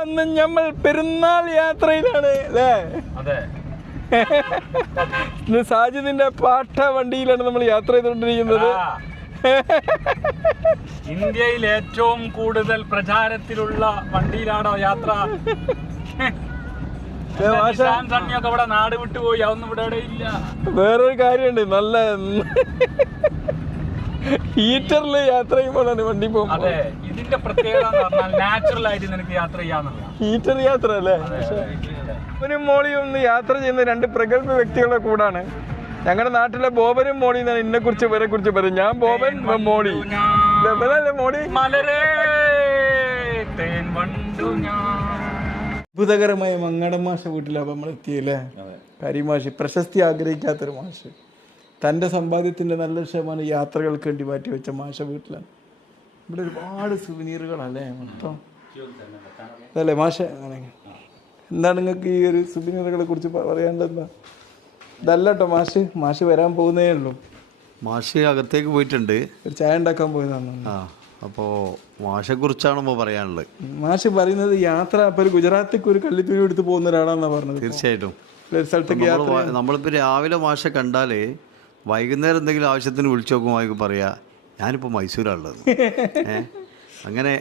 അന്ന് നമ്മൾ പെരുന്നാൾ യാത്രയിലാണ് അല്ലേ? അതെ. ഇന്ന് സാജിദിന്റെ പാട്ട വണ്ടിയിലാണ് നമ്മൾ യാത്ര ചെയ്തുകൊണ്ടിരിക്കുന്നത്. ഇന്ത്യയിൽ ഏറ്റവും കൂടുതൽ പ്രചാരത്തിലുള്ള വണ്ടിയിലാണോ യാത്ര? സണ്ണിയൊക്കെ ഇവിടെ നാട് വിട്ടുപോയി, അതൊന്നും ഇവിടെ ഇല്ല. വേറൊരു കാര്യമുണ്ട്, നല്ല ഹീറ്ററില് യാത്ര ചെയ്യുമ്പോഴാണ് വണ്ടി പോകുന്നത്. അതെ, ഇതിന്റെ പ്രത്യേകത എന്ന് പറഞ്ഞാൽ നാച്ചുറൽ ആയിട്ട് നിനക്ക് യാത്ര ചെയ്യാന്നുള്ള ഹീറ്റർ യാത്ര അല്ലേ? ബോബനും മോളിയും ഒന്ന് യാത്ര ചെയ്യുന്ന രണ്ട് പ്രഗത്ഭ വ്യക്തികളുടെ കൂടാണ്. ഞങ്ങളുടെ നാട്ടിലെ ബോബനും മോളി എന്നാണ് എന്നെ കുറിച്ച് ഇവരെ കുറിച്ച് പറയും. ഞാൻ ബോബൻ, മോളി. മോളി അത്ഭുതകരമായ മങ്ങാടൻ മാഷ വീട്ടിലാണ് നമ്മൾ എത്തിയല്ലേ? കരിമാഷ്, പ്രശസ്തി ആഗ്രഹിക്കാത്തൊരു മാഷ്, തൻ്റെ സമ്പാദ്യത്തിൻ്റെ നല്ല ശതമാനം യാത്രകൾക്ക് വേണ്ടി മാറ്റി വെച്ച മാഷ വീട്ടിലാണ്. ഇവിടെ ഒരുപാട് സുവനീറുകളല്ലേ മൊത്തം, അതല്ലേ മാഷ? എന്താണ് നിങ്ങൾക്ക് ഈ ഒരു സുവനീറുകളെ കുറിച്ച് പറയാനുള്ളത്? എന്താ? ഇതല്ല കേട്ടോ മാഷ് വരാൻ പോകുന്നേ ഉള്ളൂ. മാഷ് അകത്തേക്ക് പോയിട്ടുണ്ട്, ഒരു ചായ ഉണ്ടാക്കാൻ പോയതാണ്. അപ്പോൾ മാഷെ കുറിച്ചാണ് ഇപ്പോൾ പറയാനുള്ളത്. മാഷ് പറയുന്നത് യാത്ര ഇപ്പോൾ ഒരു ഗുജറാത്തേക്ക് ഒരു കള്ളിത്തുണി എടുത്ത് പോകുന്ന ഒരാളാണെന്നാണ് പറഞ്ഞത്. തീർച്ചയായിട്ടും സ്ഥലത്തേക്ക് നമ്മളിപ്പോൾ രാവിലെ മാഷെ കണ്ടാൽ വൈകുന്നേരം എന്തെങ്കിലും ആവശ്യത്തിന് വിളിച്ചു നോക്കുമ്പോൾ പറയാ ഞാനിപ്പോൾ മൈസൂരാണുള്ളത്. അങ്ങനെ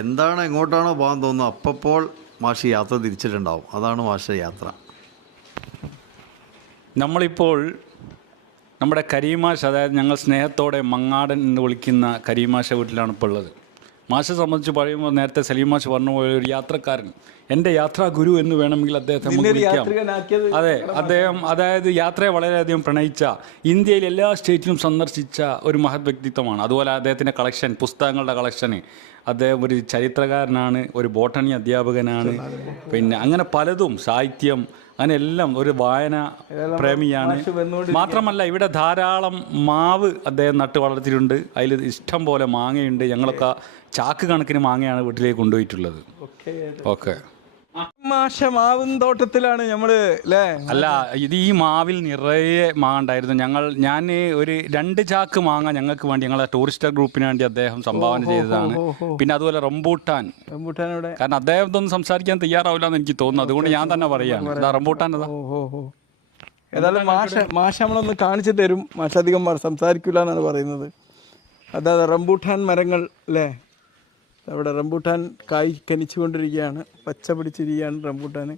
എന്താണ് എങ്ങോട്ടാണോ പോകാൻ തോന്നുന്നത് അപ്പോൾ മാഷ് യാത്ര തിരിച്ചിട്ടുണ്ടാവും. അതാണ് മാഷ യാത്ര. നമ്മളിപ്പോൾ നമ്മുടെ കരീമാഷ്, അതായത് ഞങ്ങൾ സ്നേഹത്തോടെ മങ്ങാടൻ എന്ന് വിളിക്കുന്ന കരീമാഷ വീട്ടിലാണ് ഇപ്പോൾ ഉള്ളത്. മാഷെ സംബന്ധിച്ച് പറയുമ്പോൾ നേരത്തെ സലീം മാഷ് പറഞ്ഞ പോലെ ഒരു യാത്രക്കാരൻ, എൻ്റെ യാത്രാ ഗുരു എന്ന് വേണമെങ്കിൽ അദ്ദേഹത്തെ നമുക്ക് വിളിക്കാം. അതെ, അദ്ദേഹം അതായത് യാത്രയെ വളരെയധികം പ്രണയിച്ച, ഇന്ത്യയിൽ എല്ലാ സ്റ്റേറ്റിലും സന്ദർശിച്ച ഒരു മഹത് വ്യക്തിത്വമാണ്. അതുപോലെ അദ്ദേഹത്തിൻ്റെ കളക്ഷൻ, പുസ്തകങ്ങളുടെ കളക്ഷന്, അദ്ദേഹം ഒരു ചരിത്രകാരനാണ്, ഒരു ബോട്ടണി അധ്യാപകനാണ്, പിന്നെ അങ്ങനെ പലതും, സാഹിത്യം, അങ്ങനെ എല്ലാം ഒരു വായന പ്രേമിയാണ്. മാത്രമല്ല ഇവിടെ ധാരാളം മാവ് അദ്ദേഹം നട്ട് വളർത്തിയിട്ടുണ്ട്. അതിൽ ഇഷ്ടം പോലെ മാങ്ങയുണ്ട്. ഞങ്ങളൊക്കെ ചാക്ക് കണക്കിന് മാങ്ങയാണ് വീട്ടിലേക്ക് കൊണ്ടുപോയിട്ടുള്ളത്. ഓക്കെ, മാവും തോട്ടത്തിലാണ് നമ്മള് അല്ലേ? അല്ല, ഇത് ഈ മാവിൽ നിറയെ മാങ്ങ ഉണ്ടായിരുന്നു. ഞാൻ ഒരു 2 ചാക്ക് മാങ്ങ ഞങ്ങൾക്ക് വേണ്ടി, ഞങ്ങളെ ടൂറിസ്റ്റ് ഗ്രൂപ്പിന് വേണ്ടി അദ്ദേഹം സംഭാവന ചെയ്തതാണ്. പിന്നെ അതുപോലെ റംബൂട്ടാൻ, കാരണം അദ്ദേഹം ഇതൊന്നും സംസാരിക്കാൻ തയ്യാറാവില്ല എന്ന് എനിക്ക് തോന്നുന്നു. അതുകൊണ്ട് ഞാൻ തന്നെ പറയാണ്, റംബൂട്ടാൻ ഏതായാലും മാഷ നമ്മളൊന്ന് കാണിച്ചു തരും. മാഷ അധികം സംസാരിക്കില്ല എന്നാണ് പറയുന്നത്. അതായത് റംബൂട്ടാൻ മരങ്ങൾ അല്ലേ? അവിടെ റംബൂട്ടാൻ കായ് കനിച്ചുകൊണ്ടിരിക്കുകയാണ്, പച്ച പിടിച്ചിരിക്കുകയാണ് റംബൂട്ടാൻ.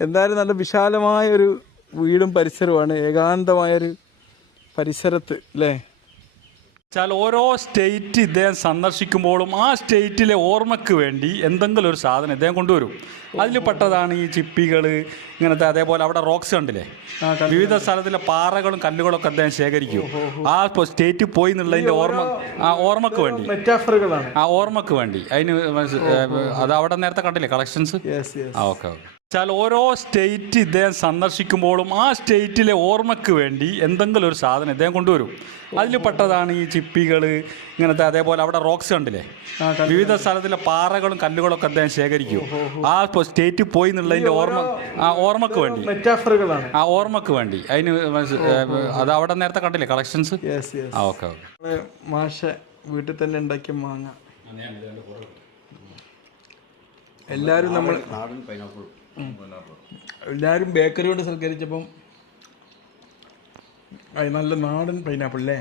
എന്തായാലും നല്ല വിശാലമായൊരു വീടും പരിസരവുമാണ്, ഏകാന്തമായൊരു പരിസരത്ത് അല്ലേ? ഓരോ സ്റ്റേറ്റ് ഇദ്ദേഹം സന്ദർശിക്കുമ്പോഴും ആ സ്റ്റേറ്റിലെ ഓർമ്മയ്ക്ക് വേണ്ടി എന്തെങ്കിലും ഒരു സാധനം ഇദ്ദേഹം കൊണ്ടുവരും. അതിൽ പെട്ടതാണ് ഈ ചിപ്പികൾ ഇങ്ങനത്തെ. അതേപോലെ അവിടെ റോക്സ് കണ്ടില്ലേ, വിവിധ സ്ഥലത്തിലെ പാറകളും കല്ലുകളൊക്കെ അദ്ദേഹം ശേഖരിക്കും. ആ സ്റ്റേറ്റിൽ പോയി എന്നുള്ളതിൻ്റെ ഓർമ്മക്ക് വേണ്ടി, ഓർമ്മക്ക് വേണ്ടി. അതിന് അത് അവിടെ നേരത്തെ കണ്ടില്ലേ കളക്ഷൻസ്? ഓക്കെ. ഓരോ സ്റ്റേറ്റ് ഇദ്ദേഹം സന്ദർശിക്കുമ്പോഴും ആ സ്റ്റേറ്റിലെ ഓർമ്മയ്ക്ക് വേണ്ടി എന്തെങ്കിലും ഒരു സാധനം ഇദ്ദേഹം കൊണ്ടുവരും. അതിൽ പെട്ടതാണ് ഈ ചിപ്പികൾ ഇങ്ങനത്തെ. അതേപോലെ അവിടെ റോക്സ് കണ്ടില്ലേ, വിവിധ സ്ഥലത്തിലെ പാറകളും കല്ലുകളൊക്കെ അദ്ദേഹം ശേഖരിക്കും. ആ സ്റ്റേറ്റിൽ പോയി എന്നുള്ളതിൻ്റെ ഓർമ്മക്ക് വേണ്ടി, ഓർമ്മക്ക് വേണ്ടി. അതിന് അത് അവിടെ നേരത്തെ കണ്ടില്ലേ കളക്ഷൻസ്? ഓക്കെ. മാഷ വീട്ടിൽ തന്നെ ഉണ്ടാക്കിയ മാങ്ങ എല്ലാവരും നമ്മൾ എല്ലാവരും ബേക്കറി കൊണ്ട് സൽക്കരിച്ചപ്പം നല്ല നാടൻ പൈനാപ്പിൾ അല്ലേ?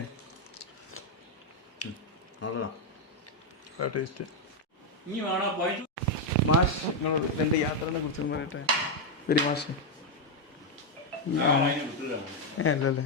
ടേസ്റ്റ്. മാഷ് നിങ്ങൾ എൻ്റെ യാത്രയെ കുറിച്ച് പറയട്ടെ. ഒരു മാഷ് അല്ലല്ലേ?